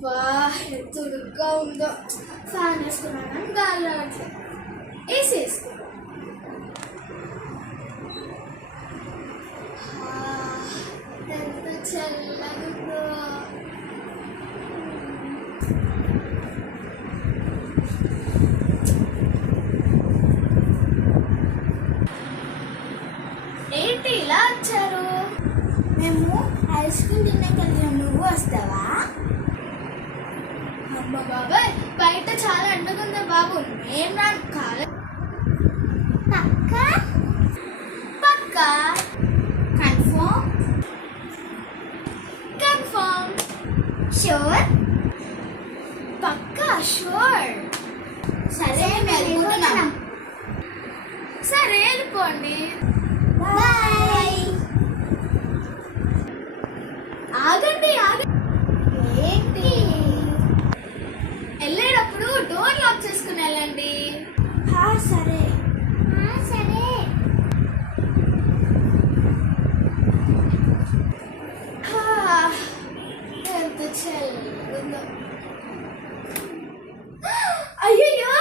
అబ్బా ఎంత ఉడుగ్గా ఉందో. ఫ్యాన్ వేసుకున్నాను గాలి రావట్లేదు. ఏసీ వేసుకున్నాను. ఎంత చల్లగా ఉందో. ఏంటి ఇలా వచ్చారు? మేము ఐస్ క్రీమ్ తినకెళ్ళాం, నువ్వు వస్తావా? అమ్మ బాబాయ్ బయట చాలా ఎండగుందా బాబు, నేను రాను. కాదు పక్క పక్క కన్ఫర్మ్ కన్ఫర్మ్ షూర్ పక్కా షూర్. సరే వెళ్ళిపోతున్నాం. సరే వెళ్ళిపోండి. బాయ్. ఆగండి ఆగండి. ఏంటి? వెళ్ళేటప్పుడు డోర్ లాక్ చేసుకుని వెళ్ళండి. సరే సరే. ఎంత చల్లగా ఉందో. అయ్యయ్యో